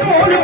Yeah.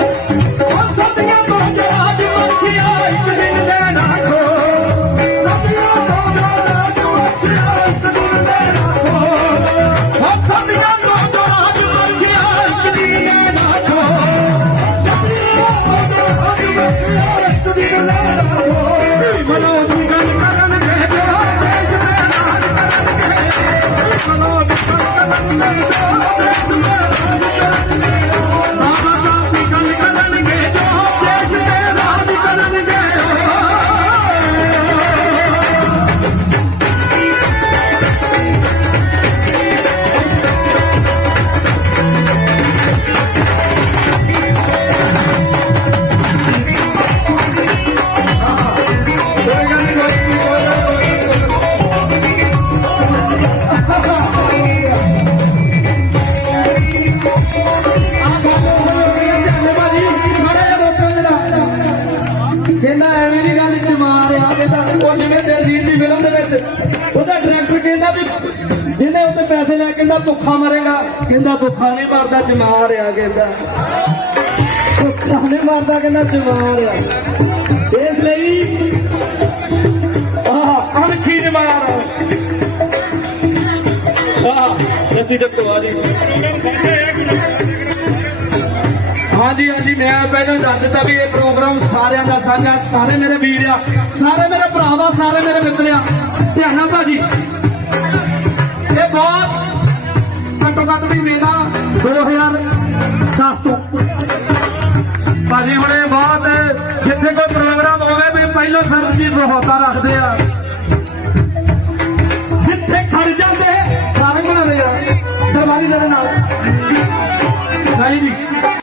ਕਹਿੰਦਾ ਐਵੇਂ ਦੀ ਗੱਲ ਚ ਮਾਰਿਆ ਕਹਿੰਦਾ ਉਹ ਜਿਵੇਂ ਦਿਲਜੀਤ ਦੀ ਫਿਲਮ ਦੇ ਵਿੱਚ। ਉਹਦਾ ਡਾਇਰੈਕਟਰ ਕਹਿੰਦਾ ਵੀ ਜਿਹਨੇ ਉੱਤੇ ਪੈਸੇ ਲੈ ਕਹਿੰਦਾ ਭੁੱਖਾ ਮਰੇਗਾ। ਕਹਿੰਦਾ ਭੁੱਖਾ ਨਹੀਂ ਮਰਦਾ, ਜਮਾਰ ਆ ਕਹਿੰਦਾ। ਭੁੱਖਾ ਨਹੀਂ ਮਰਦਾ ਕਹਿੰਦਾ, ਜਮਾਰ ਆ। ਇਸ ਲਈ ਆਹ ਅਣਖੀ ਜਮਾਰ ਆਹ ਰੱਸੀ ਚੱਕੋ ਆ ਜੀ। ਹਾਂਜੀ ਹਾਂਜੀ, ਮੈਂ ਪਹਿਲਾਂ ਦੱਸ ਦਿੱਤਾ ਵੀ ਇਹ ਪ੍ਰੋਗਰਾਮ ਸਾਰਿਆਂ ਦਾ ਸਾਂਝਾ ਸਾਰੇ ਮੇਰੇ ਵੀਰ ਆ, ਸਾਰੇ ਮੇਰੇ ਭਰਾਵਾ, ਸਾਰੇ ਮੇਰੇ ਮਿੱਤਰ ਆ। ਧਿਆਨਾ ਭਾਜੀ। ਇਹ ਬਹੁਤ ਘੱਟੋ ਘੱਟ ਵੀ ਮੇਰਾ 2007 ਤੋਂ ਭਾਜੀ, ਹੁਣ ਇਹ ਬਹੁਤ ਜਿੱਥੇ ਕੋਈ ਪ੍ਰੋਗਰਾਮ ਹੋਵੇ ਵੀ ਪਹਿਲਾਂ ਜੀ ਬਹੁਤਾ ਰੱਖਦੇ ਆ। ਜਿੱਥੇ ਖੜ ਜਾਂਦੇ, ਸਾਰੇ ਬਣਾਉਂਦੇ ਆ। ਦਰਬਾਰੀ ਦੇ ਨਾਲ। ਨਹੀਂ ਜੀ।